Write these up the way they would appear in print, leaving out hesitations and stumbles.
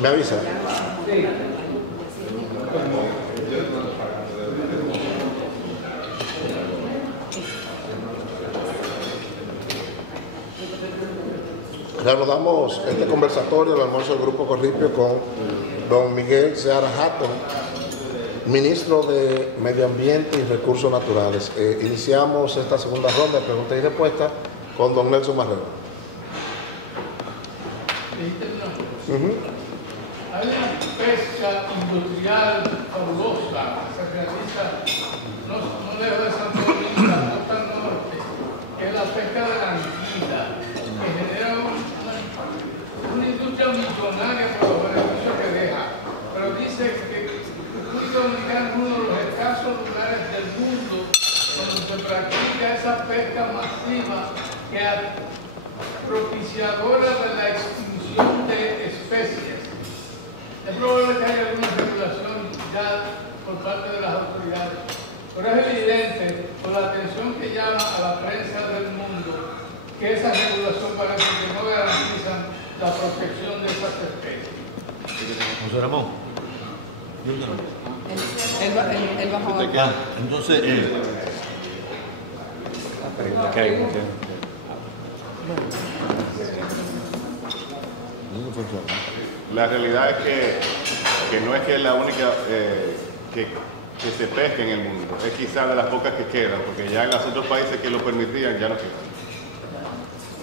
Me avisa. Reanudamos este conversatorio del almuerzo del Grupo Corripio con don Miguel Seara Hatton, ministro de Medio Ambiente y Recursos Naturales. Iniciamos esta segunda ronda de preguntas y respuestas con don Nelson Marrero. Hay una pesca industrial fabulosa que se realiza no lejos de Santo Domingo, no tan norte, que es la pesca de la anguila, que genera una industria millonaria por los beneficios que deja. Pero dice que República Dominicana es uno de los escasos lugares del mundo donde se practica esa pesca masiva que es propiciadora de la extinción de especies. Es probable que haya alguna regulación ya por parte de las autoridades, pero es evidente, por la atención que llama a la prensa del mundo, que esa regulación parece que no garantiza la protección de esas especies. José Ramón. Él bajó. Entonces, la realidad es que no es que es la única que se pesca en el mundo, es quizás de las pocas que quedan, porque ya en los otros países que lo permitían ya no quedan.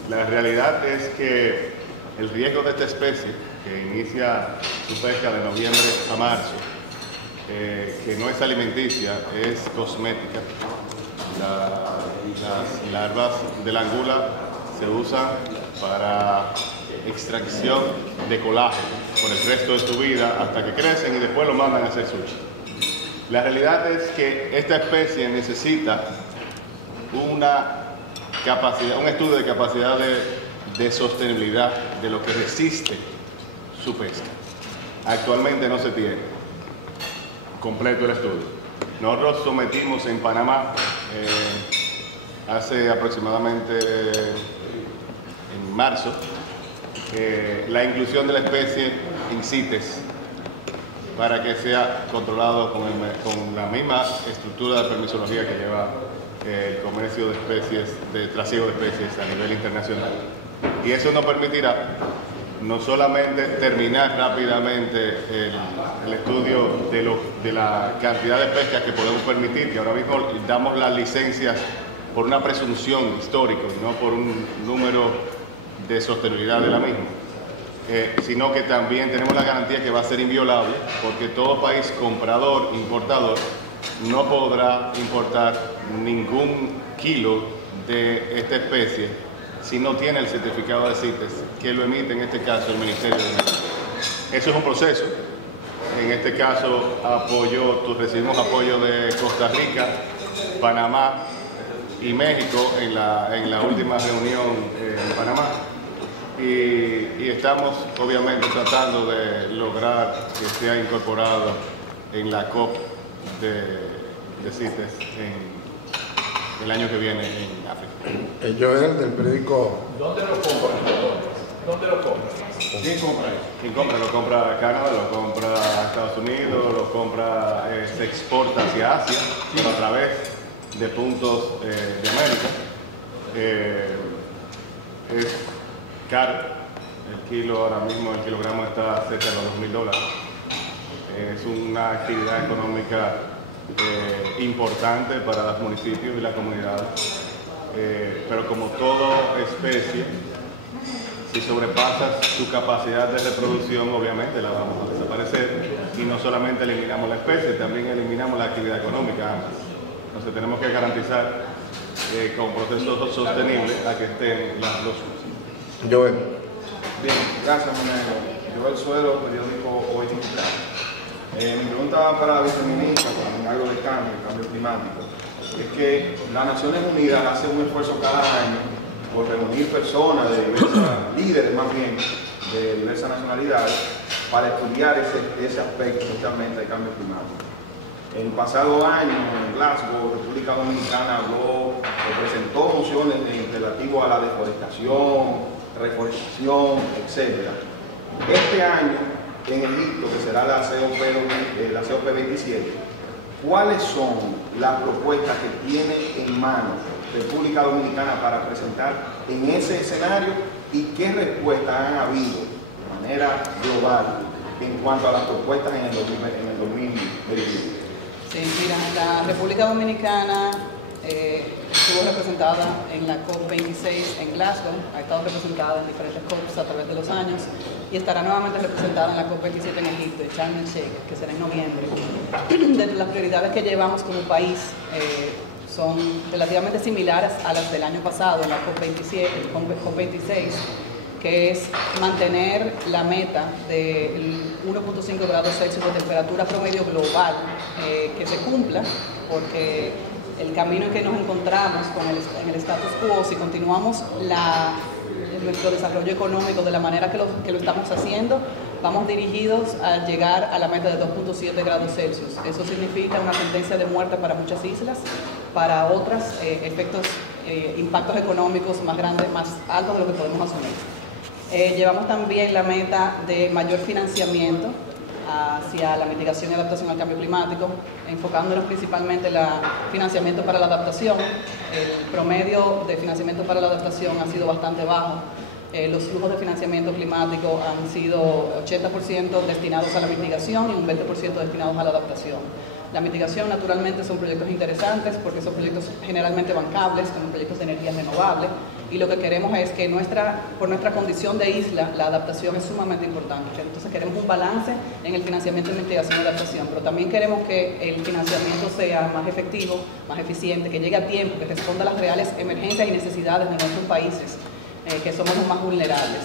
La realidad es que el riesgo de esta especie, que inicia su pesca de noviembre a marzo, que no es alimenticia, es cosmética. Las larvas de la angula se usan para extracción de colágeno por el resto de su vida hasta que crecen y después lo mandan a hacer sushi. La realidad es que esta especie necesita un estudio de capacidad de sostenibilidad de lo que resiste su pesca. Actualmente no se tiene completo el estudio. Nosotros sometimos en Panamá hace aproximadamente en marzo la inclusión de la especie en CITES para que sea controlado con la misma estructura de permisología que lleva el comercio de especies, de trasiego de especies a nivel internacional. Y eso nos permitirá no solamente terminar rápidamente el estudio de la cantidad de pesca que podemos permitir, que ahora mismo damos las licencias por una presunción histórica y no por un número de sostenibilidad de la misma, sino que también tenemos la garantía que va a ser inviolable, porque todo país comprador, importador, no podrá importar ningún kilo de esta especie si no tiene el certificado de CITES, que lo emite en este caso el Ministerio de Ambiente. Eso es un proceso. En este caso recibimos apoyo de Costa Rica, Panamá y México en la última reunión en Panamá. Y estamos obviamente tratando de lograr que sea incorporado en la COP de CITES el año que viene en África. Joel, del periódico. ¿Dónde lo compran? ¿Dónde lo compran? ¿Quién compra? ¿Quién compra? Lo compra Canadá, lo compra Estados Unidos, lo compra, se exporta hacia Asia, pero a través de puntos de América. Es caro. El kilo ahora mismo, el kilogramo está cerca de los $2,000. Es una actividad económica importante para los municipios y las comunidades. Pero como toda especie, si sobrepasa su capacidad de reproducción, obviamente la vamos a desaparecer. Y no solamente eliminamos la especie, también eliminamos la actividad económica. Entonces tenemos que garantizar con procesos sostenibles a que estén las dos. Joel. Bien, gracias, Monero. Joel Suero, periódico Hoy Digital. Mi pregunta para la viceministra, con algo de cambio climático, es que las Naciones Unidas hacen un esfuerzo cada año por reunir personas de diversas, líderes más bien, de diversas nacionalidades, para estudiar ese aspecto, especialmente del cambio climático. El pasado año, en Glasgow, República Dominicana habló, presentó mociones relativas a la deforestación, reforestación, etc. Este año en Egipto, que será la COP 27, ¿cuáles son las propuestas que tiene en mano República Dominicana para presentar en ese escenario y qué respuestas han habido de manera global en cuanto a las propuestas en el 2021? Sí, mira, la República Dominicana estuvo representada en la COP26 en Glasgow, ha estado representada en diferentes COPs a través de los años y estará nuevamente representada en la COP27 en Egipto, en Sharm el Sheikh, que será en noviembre. De las prioridades que llevamos como país son relativamente similares a las del año pasado en la COP26, que es mantener la meta del 1.5 grados Celsius de temperatura promedio global que se cumpla, porque el camino en que nos encontramos en el status quo, si continuamos nuestro desarrollo económico de la manera que lo estamos haciendo, vamos dirigidos a llegar a la meta de 2.7 grados Celsius. Eso significa una sentencia de muerte para muchas islas, para otras impactos económicos más grandes, más altos de lo que podemos asumir. Llevamos también la meta de mayor financiamiento hacia la mitigación y adaptación al cambio climático, enfocándonos principalmente en el financiamiento para la adaptación. El promedio de financiamiento para la adaptación ha sido bastante bajo. Los flujos de financiamiento climático han sido 80% destinados a la mitigación y un 20% destinados a la adaptación. La mitigación, naturalmente, son proyectos interesantes porque son proyectos generalmente bancables, como proyectos de energía renovable, y lo que queremos es que por nuestra condición de isla, la adaptación es sumamente importante. Entonces queremos un balance en el financiamiento de mitigación y adaptación, pero también queremos que el financiamiento sea más efectivo, más eficiente, que llegue a tiempo, que responda a las reales emergencias y necesidades de nuestros países, que somos los más vulnerables.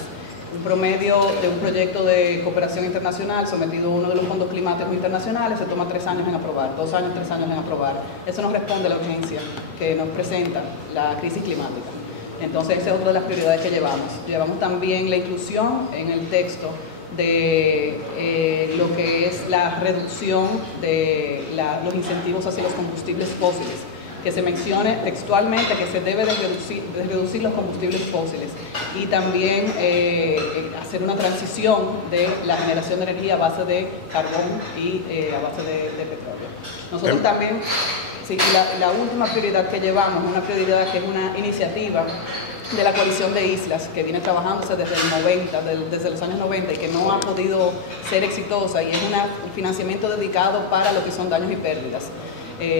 Un promedio de un proyecto de cooperación internacional sometido a uno de los fondos climáticos internacionales se toma 3 años en aprobar, 2 años, 3 años en aprobar. Eso nos responde a la urgencia que nos presenta la crisis climática. Entonces, esa es otra de las prioridades que llevamos. Llevamos también la inclusión en el texto de lo que es la reducción de los incentivos hacia los combustibles fósiles, que se mencione textualmente que se debe de reducir los combustibles fósiles y también hacer una transición de la generación de energía a base de carbón y a base de petróleo. Nosotros también, sí, la última prioridad que llevamos, una prioridad que es una iniciativa de la coalición de islas que viene trabajándose desde los años 90 y que no ha podido ser exitosa, y es un financiamiento dedicado para lo que son daños y pérdidas.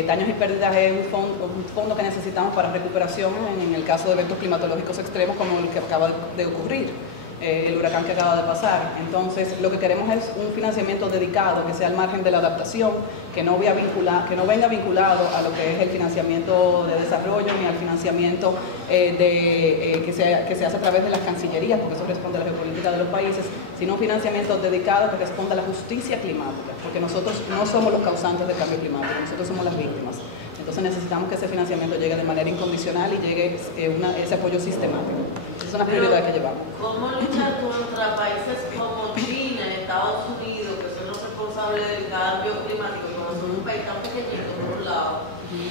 Daños y pérdidas es un fondo que necesitamos para recuperación en el caso de eventos climatológicos extremos como el que acaba de ocurrir, el huracán que acaba de pasar. Entonces, lo que queremos es un financiamiento dedicado que sea al margen de la adaptación, que no venga vinculado a lo que es el financiamiento de desarrollo ni al financiamiento que se hace a través de las cancillerías, porque eso responde a la geopolítica de los países, sino un financiamiento dedicado que responda a la justicia climática, porque nosotros no somos los causantes del cambio climático, nosotros somos las víctimas. Entonces necesitamos que ese financiamiento llegue de manera incondicional y llegue ese apoyo sistemático. Esas son las prioridades que llevamos. ¿Cómo luchar contra países como China, Estados Unidos, que son los responsables del cambio climático, como son un país tan pequeñito por un lado?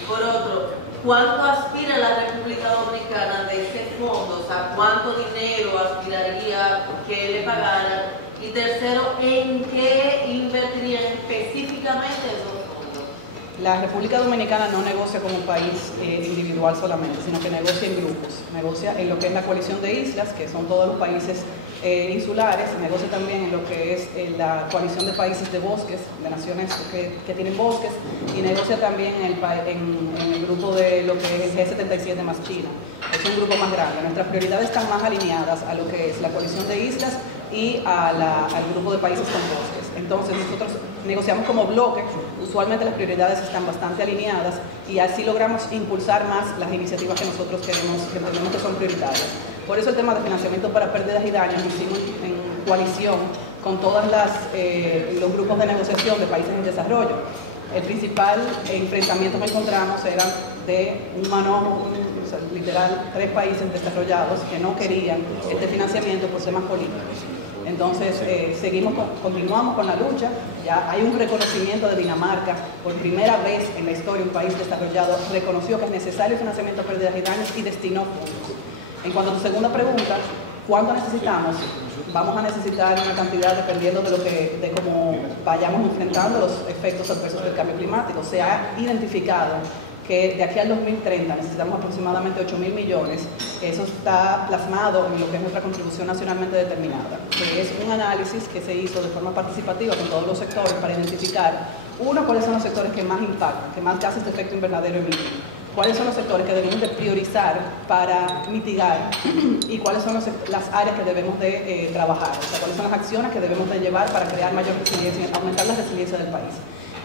Por otro, ¿cuánto aspira la República Dominicana de ese fondo? O sea, ¿cuánto dinero aspiraría que le pagaran? Y tercero, ¿en qué invertirían específicamente esos fondos? La República Dominicana no negocia como un país individual solamente, sino que negocia en grupos. Negocia en lo que es la coalición de islas, que son todos los países insulares, negocia también en lo que es la coalición de países de bosques, de naciones que tienen bosques, y negocia también en el grupo de lo que es el G77 más China. Es un grupo más grande. Nuestras prioridades están más alineadas a lo que es la coalición de islas y al grupo de países con bosques. Entonces nosotros negociamos como bloque, usualmente las prioridades están bastante alineadas y así logramos impulsar más las iniciativas que nosotros queremos, que entendemos que son prioritarias. Por eso el tema de financiamiento para pérdidas y daños lo hicimos en coalición con todos los grupos de negociación de países en desarrollo. El principal enfrentamiento que encontramos era de un manojo, literal, 3 países desarrollados que no querían este financiamiento por temas políticos. Entonces, continuamos con la lucha. Ya hay un reconocimiento de Dinamarca, por primera vez en la historia un país desarrollado reconoció que es necesario financiamiento a pérdidas y daños y destinó fondos. En cuanto a tu segunda pregunta, ¿Cuánto necesitamos? Vamos a necesitar una cantidad dependiendo de cómo vayamos enfrentando los efectos adversos del cambio climático. Se ha identificado que de aquí al 2030 necesitamos aproximadamente 8.000 millones. Eso está plasmado en lo que es nuestra contribución nacionalmente determinada, que es un análisis que se hizo de forma participativa con todos los sectores para identificar, uno, cuáles son los sectores que más impactan, que más gases de efecto invernadero emiten, cuáles son los sectores que debemos de priorizar para mitigar y cuáles son las áreas que debemos de trabajar, o sea, cuáles son las acciones que debemos de llevar para crear mayor resiliencia, aumentar la resiliencia del país.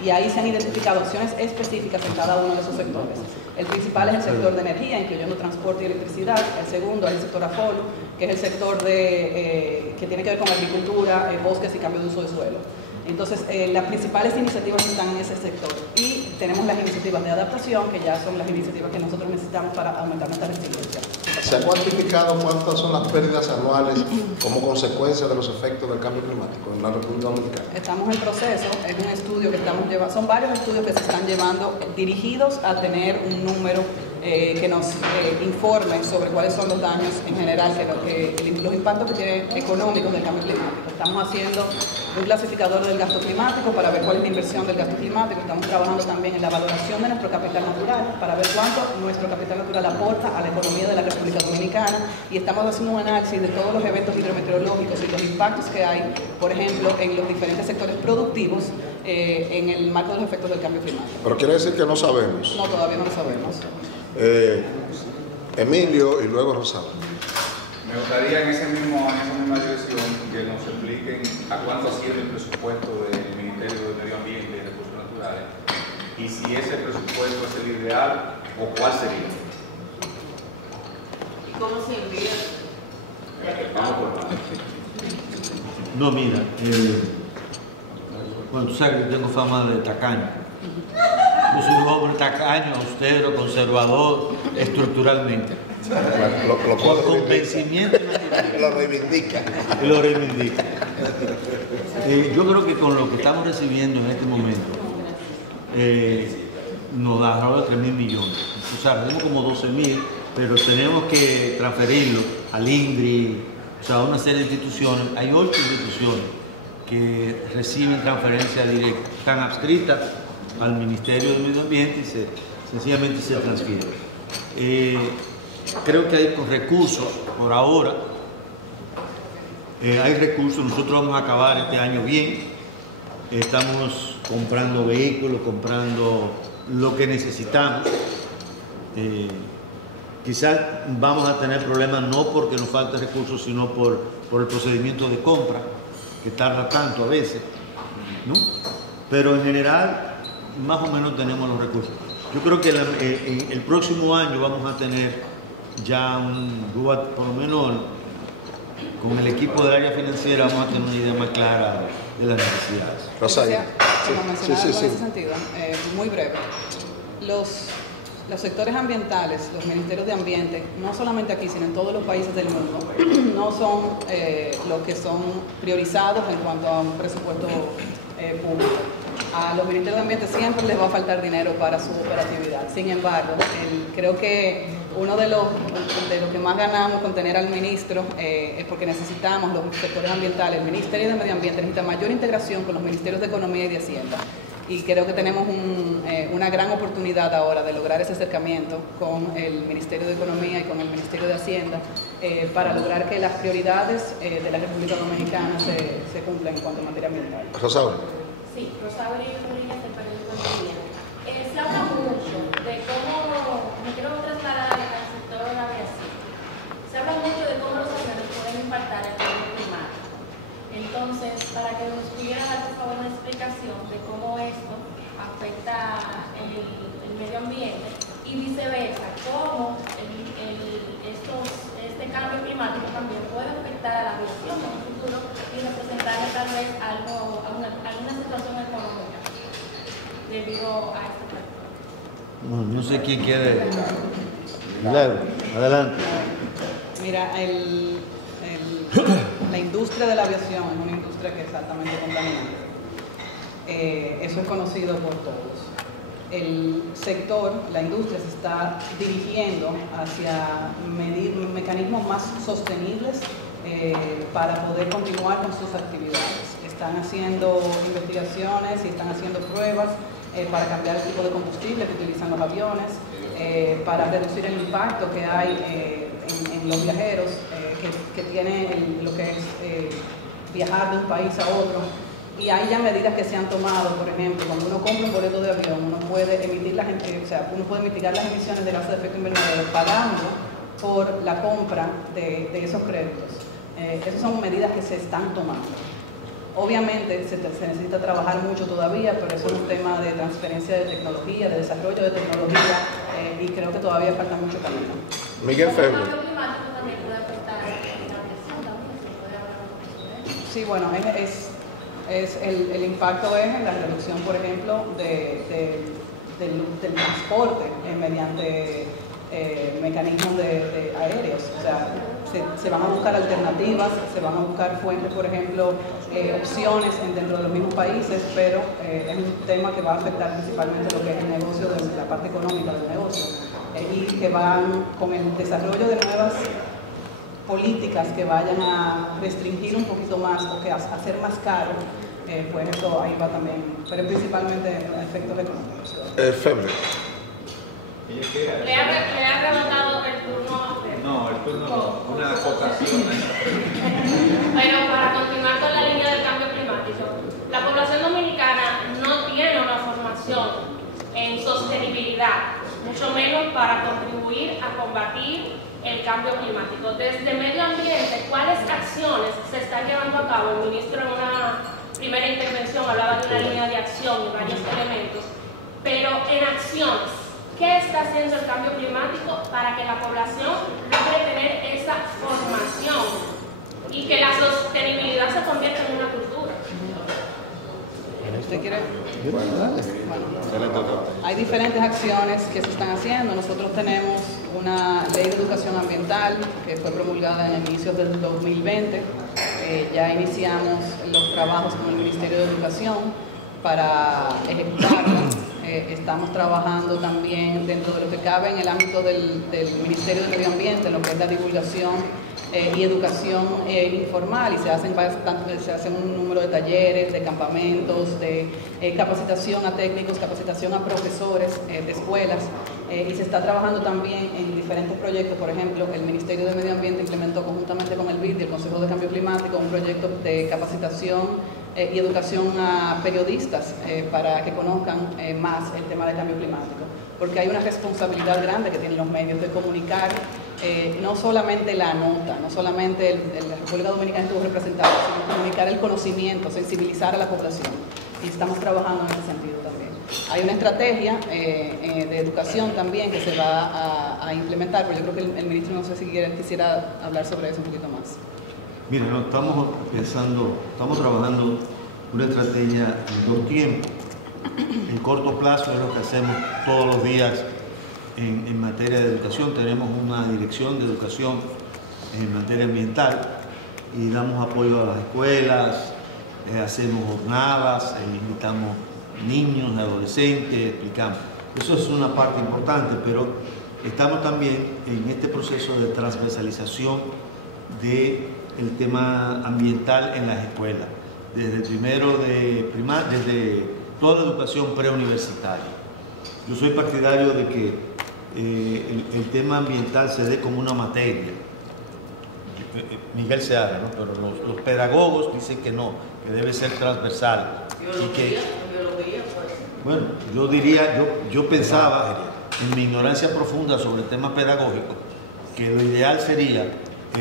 Y ahí se han identificado acciones específicas en cada uno de esos sectores. El principal es el sector de energía, incluyendo transporte y electricidad. El segundo es el sector AFOL, que es el sector que tiene que ver con agricultura, bosques y cambio de uso de suelo. Entonces, las principales iniciativas están en ese sector. Y tenemos las iniciativas de adaptación, que ya son las iniciativas que nosotros necesitamos para aumentar nuestra resiliencia. ¿Se ha cuantificado cuántas son las pérdidas anuales como consecuencia de los efectos del cambio climático en la República Dominicana? Estamos en proceso, es un estudio que estamos llevando, son varios estudios que se están llevando dirigidos a tener un número que nos informe sobre cuáles son los daños en general, los impactos que tiene económicos del cambio climático. Estamos haciendo un clasificador del gasto climático para ver cuál es la inversión del gasto climático. Estamos trabajando también en la valoración de nuestro capital natural para ver cuánto nuestro capital natural aporta a la economía de la República Dominicana, y estamos haciendo un análisis de todos los eventos hidrometeorológicos y los impactos que hay, por ejemplo, en los diferentes sectores productivos en el marco de los efectos del cambio climático. Pero quiere decir que no sabemos. No, todavía no lo sabemos. Emilio y luego Rosario. Me gustaría en esa misma dirección que nos expliquen a cuánto asciende el presupuesto del Ministerio de Medio Ambiente y Recursos Naturales y si ese presupuesto es el ideal o cuál sería. ¿Y cómo se invierte? Vamos por más. No, mira, bueno, tú sabes que tengo fama de tacaño. Yo soy un hombre tacaño, austero, conservador, estructuralmente. Con convencimiento lo reivindica. Lo reivindica. Yo creo que con lo que estamos recibiendo en este momento nos da alrededor de 3.000 millones. O sea, tenemos como 12.000, pero tenemos que transferirlo al INDRI, o sea, a una serie de instituciones. Hay 8 instituciones que reciben transferencia directa, están adscritas al Ministerio del Medio Ambiente y sencillamente se transfieren. Creo que hay recursos por ahora. Hay recursos, nosotros vamos a acabar este año bien. Estamos comprando vehículos, comprando lo que necesitamos. Quizás vamos a tener problemas no porque nos falte recursos, sino por el procedimiento de compra, que tarda tanto a veces, ¿no? Pero en general, más o menos tenemos los recursos. Yo creo que el próximo año vamos a tener ya por lo menos con el equipo del área financiera vamos a tener una idea más clara de las necesidades. Rosario. En ese sentido, muy breve. Los sectores ambientales, los ministerios de ambiente, no solamente aquí, sino en todos los países del mundo, no son los que son priorizados en cuanto a un presupuesto público. A los ministerios de ambiente siempre les va a faltar dinero para su operatividad. Sin embargo, creo que uno de los que más ganamos con tener al ministro es porque necesitamos los sectores ambientales. El Ministerio de Medio Ambiente necesita mayor integración con los ministerios de Economía y de Hacienda. Y creo que tenemos una gran oportunidad ahora de lograr ese acercamiento con el Ministerio de Economía y con el Ministerio de Hacienda para lograr que las prioridades de la República Dominicana se cumplan en cuanto a materia ambiental. Rosario. Sí, Rosario Rodríguez del periódico El Día. Se habla mucho de cómo, me quiero trasladar al sector de la aviación, se habla mucho de cómo los aviones pueden impactar el cambio climático. Entonces, para que nos pudiera dar por favor una explicación de cómo esto afecta el medio ambiente y viceversa, cómo este cambio climático también puede afectar a la aviación en un futuro y representarle tal vez alguna situación económica debido a este factor. No sé quién quiere. Adelante. Mira, la industria de la aviación es una industria que es altamente contaminante. Eso es conocido por todos. El sector, la industria se está dirigiendo hacia mecanismos más sostenibles para poder continuar con sus actividades. Están haciendo investigaciones y están haciendo pruebas para cambiar el tipo de combustible que utilizan los aviones, para reducir el impacto que hay en los viajeros, que tiene lo que es viajar de un país a otro. Y hay ya medidas que se han tomado. Por ejemplo, cuando uno compra un boleto de avión, uno puede mitigar las emisiones de gases de efecto invernadero pagando por la compra de esos créditos. Esas son medidas que se están tomando. Obviamente se necesita trabajar mucho todavía, pero eso es un tema de transferencia de tecnología, de desarrollo de tecnología, y creo que todavía falta mucho camino. Miguel Feble. Sí, bueno, el impacto es en la reducción, por ejemplo, del transporte mediante mecanismos aéreos. O sea, se van a buscar alternativas, se van a buscar fuentes, por ejemplo, opciones dentro de los mismos países, pero es un tema que va a afectar principalmente lo que es el negocio, la parte económica del negocio, y que van con el desarrollo de nuevas políticas que vayan a restringir un poquito más o que hacer más caro, pues eso ahí va también, pero principalmente efectos económicos. Feble. ¿Le ha rebotado el turno a usted? No, el turno no, una acotación. Pero para continuar con la línea del cambio climático, la población dominicana no tiene una formación en sostenibilidad, mucho menos para contribuir a combatir el cambio climático. Desde medio ambiente, ¿cuáles acciones se están llevando a cabo? El ministro en una primera intervención hablaba de una línea de acción y varios elementos, pero en acciones, ¿qué está haciendo el cambio climático para que la población logre tener esa formación y que la sostenibilidad se convierta en una cultura? ¿Usted quiere? Bueno, hay diferentes acciones que se están haciendo. Nosotros tenemos una ley de educación ambiental que fue promulgada en inicios del 2020. Ya iniciamos los trabajos con el Ministerio de Educación para ejecutarla. Estamos trabajando también dentro de lo que cabe en el ámbito del Ministerio de Medio Ambiente, lo que es la divulgación y educación informal, y se hacen un número de talleres, de campamentos, de capacitación a técnicos, capacitación a profesores de escuelas, y se está trabajando también en diferentes proyectos. Por ejemplo, el Ministerio de Medio Ambiente implementó conjuntamente con el BID y el Consejo de Cambio Climático un proyecto de capacitación y educación a periodistas para que conozcan más el tema del cambio climático, porque hay una responsabilidad grande que tienen los medios de comunicar no solamente la nota, no solamente la República Dominicana estuvo representada, sino comunicar el conocimiento, sensibilizar a la población, y estamos trabajando en ese sentido también. Hay una estrategia de educación también que se va a implementar, pero yo creo que el ministro, no sé si quisiera hablar sobre eso un poquito más. Miren, no, estamos trabajando una estrategia en dos tiempos. En corto plazo es lo que hacemos todos los días en materia de educación. Tenemos una dirección de educación en materia ambiental y damos apoyo a las escuelas, hacemos jornadas, invitamos niños, adolescentes, explicamos. Eso es una parte importante, pero estamos también en este proceso de transversalización del tema ambiental en las escuelas, desde primero de primaria, desde toda la educación preuniversitaria. Yo soy partidario de que el tema ambiental se dé como una materia. Miguel Seara, ¿no? Pero los pedagogos dicen que no, que debe ser transversal. Bueno, yo pensaba en mi ignorancia profunda sobre el tema pedagógico que lo ideal sería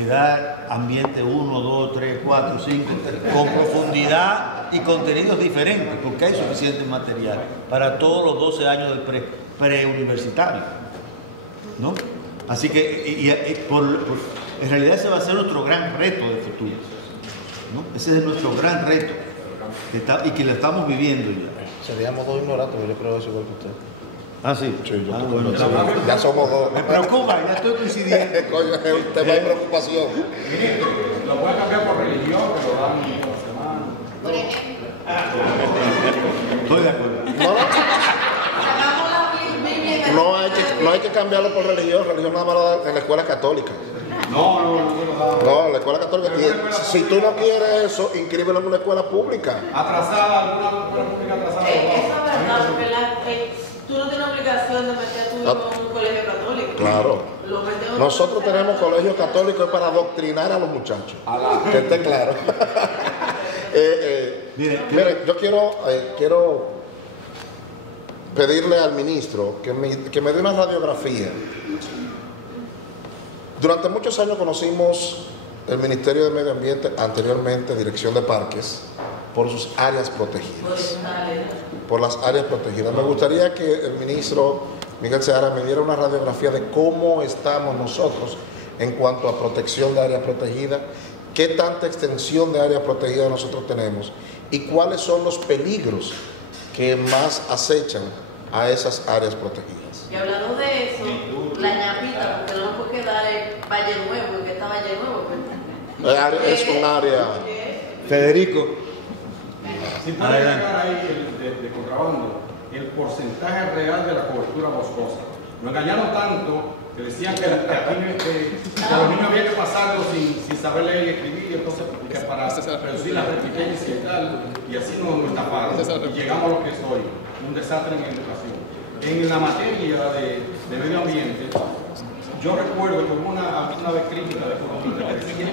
dar ambiente 1, 2, 3, 4, 5, con profundidad y contenidos diferentes, porque hay suficiente material para todos los 12 años del preuniversitario, ¿no? Así que en realidad ese va a ser nuestro gran reto del futuro, ¿no? Ese es nuestro gran reto y que lo estamos viviendo ya. Seríamos dos ignorantes, yo creo eso igual que usted. Ah, sí. Bueno, ya somos dos. Me preocupa, ya estoy coincidiendo. Coño, es un tema de preocupación. Lo pueden cambiar por religión, que lo dan por semana. Por ejemplo. Estoy de acuerdo. No hay que cambiarlo por religión. Religión nada más lo dan en la escuela católica. No, la escuela católica. Si tú no quieres eso, inscríbelo en una escuela pública. Atrasada, alguna escuela pública atrasada. Eso es verdad, porque tú no tienes obligación de meter a tu hijo en un colegio católico. Claro. Nosotros tenemos colegios católicos para adoctrinar a los muchachos. Que esté claro. Mire, yo quiero pedirle al ministro que me dé una radiografía. Durante muchos años conocimos el Ministerio de Medio Ambiente, anteriormente Dirección de Parques, por sus áreas protegidas. Por las áreas protegidas. Me gustaría que el ministro Miguel Seara me diera una radiografía de cómo estamos nosotros en cuanto a protección de áreas protegidas, qué tanta extensión de áreas protegidas nosotros tenemos y cuáles son los peligros que más acechan a esas áreas protegidas. Y hablando de eso, la ñapita, porque no puede quedar en Valle Nuevo, porque está Valle Nuevo. Es un área. Federico. Si puede llegar ahí de contrabando el porcentaje real de la cobertura boscosa. Nos engañaron tanto que decían que los niños había que pasarlo sin saber leer y escribir, entonces que para reducir la reticencia y tal, y así nos estafaron. Y llegamos a lo que soy, un desastre en educación. En la materia de medio ambiente, yo recuerdo que hubo una vez crítica de economía que decía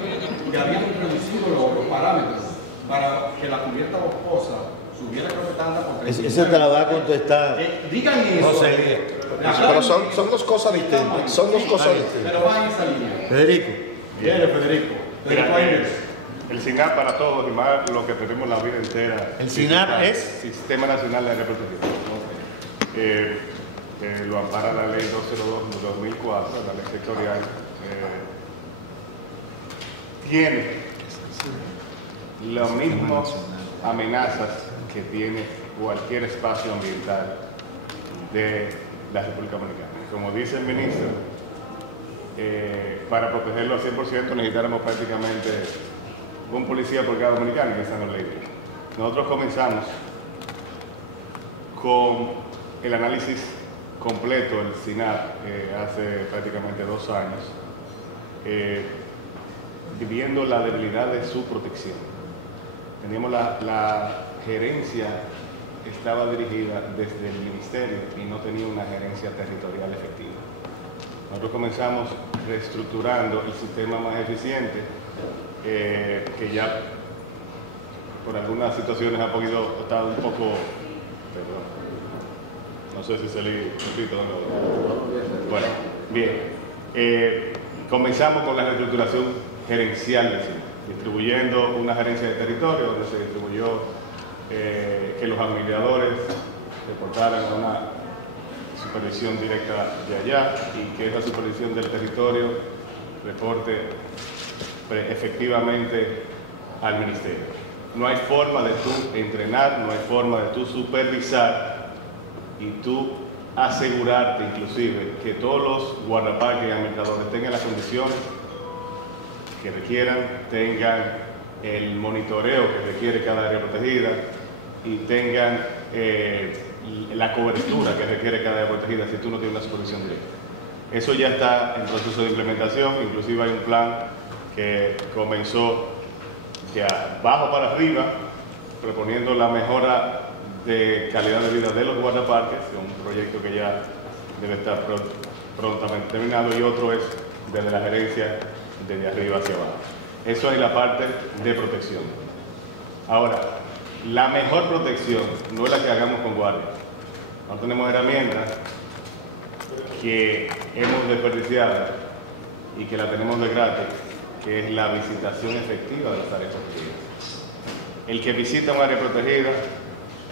que habían introducido los parámetros para que la cubierta boscosa subiera por Ese te la va a contestar. Digan eso. José. Pero son dos cosas distintas. Son dos cosas distintas. Pero va en esa línea. Federico. Viene Federico. El SINAP para todos y más lo que tenemos la vida entera. El SINAP es Sistema Nacional de Área Protegida. Lo ampara la ley 202 de 2004, la ley sectorial. Tiene las mismas amenazas que tiene cualquier espacio ambiental de la República Dominicana. Como dice el ministro, para protegerlo al 100% necesitáramos prácticamente un policía por cada dominicano, que esa no es la idea. Nosotros comenzamos con el análisis completo del SINAP hace prácticamente 2 años, viendo la debilidad de su protección. Teníamos la gerencia estaba dirigida desde el ministerio y no tenía una gerencia territorial efectiva. Nosotros comenzamos reestructurando el sistema más eficiente, que ya por algunas situaciones ha podido estar un poco, perdón, no sé si salí, repito, no. Bueno, bien, comenzamos con la reestructuración gerencial del SINAP, distribuyendo una gerencia de territorio donde se distribuyó que los administradores reportaran a una supervisión directa de allá y que esa supervisión del territorio reporte efectivamente al ministerio. No hay forma de tú entrenar, no hay forma de tú supervisar y tú asegurarte inclusive que todos los guardaparques y administradores tengan las condiciones que requieran, tengan el monitoreo que requiere cada área protegida y tengan la cobertura que requiere cada área protegida si tú no tienes una supervisión directa. Eso ya está en proceso de implementación, inclusive hay un plan que comenzó de abajo para arriba, proponiendo la mejora de calidad de vida de los guardaparques, un proyecto que ya debe estar prontamente terminado, y otro es desde la gerencia, desde arriba hacia abajo. Eso es la parte de protección. Ahora, la mejor protección no es la que hagamos con guardias. Nosotros tenemos herramientas que hemos desperdiciado y que la tenemos de gratis, que es la visitación efectiva de las áreas protegidas. El que visita un área protegida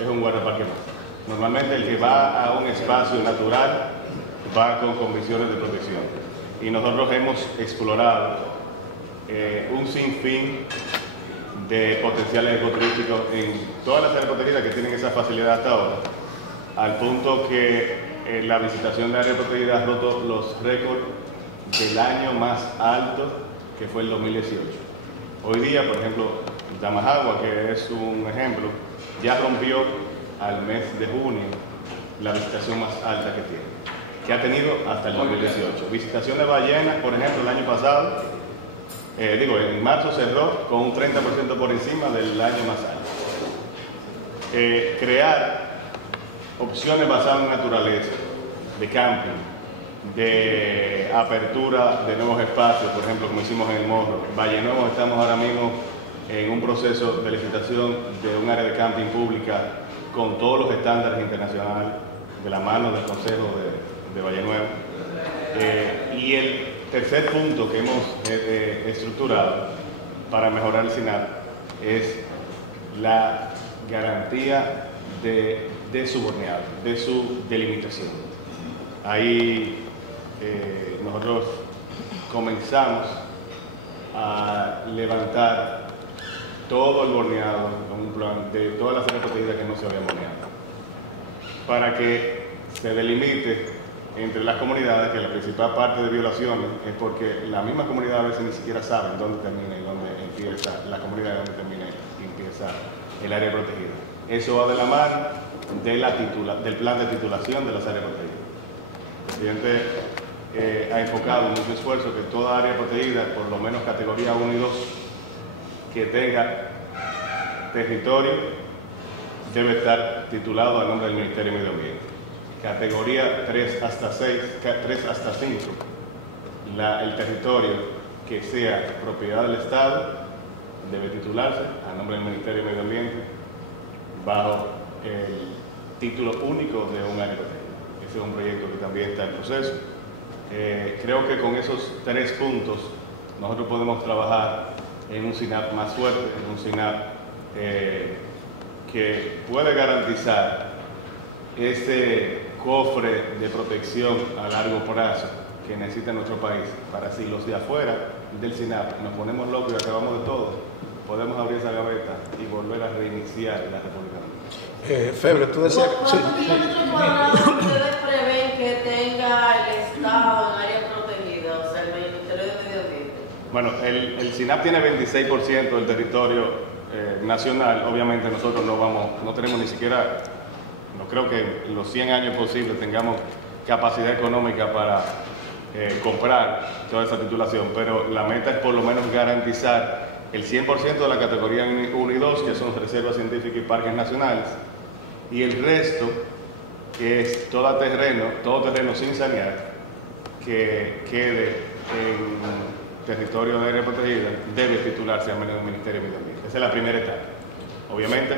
es un guardaparque más. Normalmente el que va a un espacio natural va con condiciones de protección. Y nosotros hemos explorado un sinfín de potenciales ecoturísticos en todas las áreas protegidas que tienen esa facilidad hasta ahora, al punto que la visitación de áreas protegidas ha roto los récords del año más alto, que fue el 2018. Hoy día, por ejemplo, Damajagua, que es un ejemplo, ya rompió al mes de junio la visitación más alta que tiene. que ha tenido hasta el 2018. Visitación de ballenas, por ejemplo, el año pasado, en marzo cerró con un 30% por encima del año más alto. Crear opciones basadas en naturaleza, de camping, de apertura de nuevos espacios, por ejemplo, como hicimos en el Morro. Valle Nuevo, estamos ahora mismo en un proceso de licitación de un área de camping pública con todos los estándares internacionales, de la mano del Consejo de Valle Nuevo. Y el tercer punto que hemos estructurado para mejorar el SINAP es la garantía de su borneado, de su delimitación. Ahí nosotros comenzamos a levantar todo el borneado con un plan de todas las áreas protegidas que no se habían borneado, para que se delimite entre las comunidades, que la principal parte de violaciones es porque la misma comunidad a veces ni siquiera sabe dónde termina y dónde empieza la comunidad, dónde termina y empieza el área protegida. Eso va de la mano del plan de titulación de las áreas protegidas. El presidente ha enfocado mucho esfuerzo que toda área protegida, por lo menos categoría 1 y 2, que tenga territorio, debe estar titulado a nombre del Ministerio de Medio Ambiente. Categoría 3 hasta 6, 3 hasta 5, el territorio que sea propiedad del Estado debe titularse a nombre del Ministerio de Medio Ambiente bajo el título único de un área protegida. Ese es un proyecto que también está en proceso. Creo que con esos 3 puntos nosotros podemos trabajar en un SINAP más fuerte, en un SINAP que puede garantizar ese cofre de protección a largo plazo que necesita nuestro país, para si los de afuera del SINAP nos ponemos locos y acabamos de todo, podemos abrir esa gaveta y volver a reiniciar la República Dominicana. Febre, tú decías... ¿Cuántos kilómetros cuadrados ustedes prevén que tenga el Estado en área protegida, o sea, el Ministerio de Medio Ambiente? Bueno, el SINAP tiene 26% del territorio nacional. Obviamente nosotros no tenemos ni siquiera, no creo que en los 100 años posibles tengamos capacidad económica para comprar toda esa titulación, pero la meta es por lo menos garantizar el 100% de la categoría 1 y 2, que son reservas científicas y parques nacionales, y el resto, que es todo terreno sin sanear, que quede en territorio de área protegida, debe titularse a menos del Ministerio de Medio Ambiente. Esa es la primera etapa. Obviamente,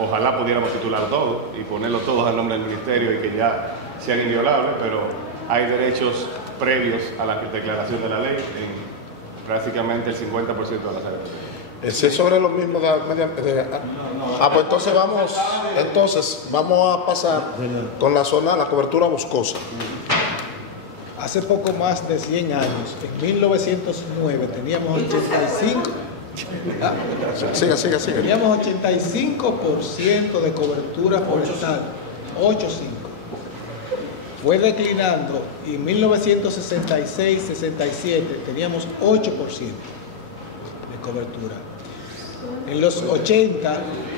ojalá pudiéramos titular todo y ponerlo todos al nombre del Ministerio y que ya sean inviolables, pero hay derechos previos a la declaración de la ley en prácticamente el 50% de las áreas protegidas. Es sobre lo mismo pues entonces vamos a pasar con la cobertura boscosa. Hace poco más de 100 años, en 1909, teníamos 85%. Siga. Teníamos 85% de cobertura forestal, 8,5%. Fue declinando y en 1966-67 teníamos 8% de cobertura. En los 80,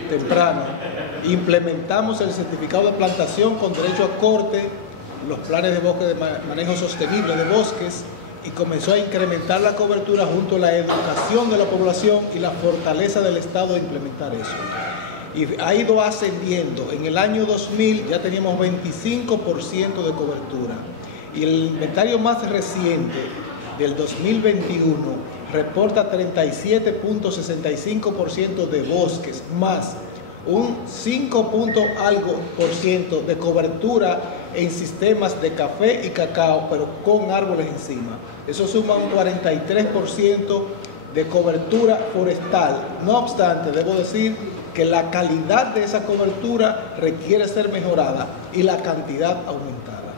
temprano, implementamos el certificado de plantación con derecho a corte, los planes de bosque de manejo sostenible de bosques, y comenzó a incrementar la cobertura junto a la educación de la población y la fortaleza del Estado de implementar eso. Y ha ido ascendiendo. En el año 2000 ya teníamos 25% de cobertura. Y el inventario más reciente del 2021 reporta 37.65% de bosques, más un 5% de cobertura en sistemas de café y cacao, pero con árboles encima. Eso suma un 43% de cobertura forestal. No obstante, debo decir que la calidad de esa cobertura requiere ser mejorada y la cantidad aumentada.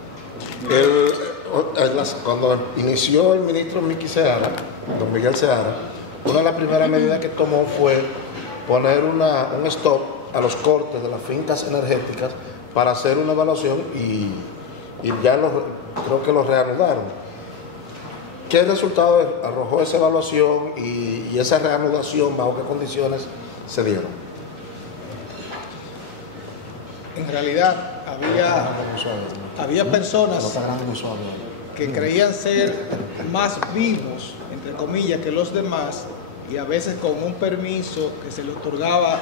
Cuando inició el ministro Miki Seara, don Miguel Seara, una de las primeras medidas que tomó fue poner un stop a los cortes de las fincas energéticas para hacer una evaluación y ya creo que lo reanudaron. ¿Qué resultado arrojó esa evaluación y esa reanudación? ¿Bajo qué condiciones se dieron? en realidad había personas que creían ser más vivos, entre comillas, que los demás, y a veces con un permiso que se le otorgaba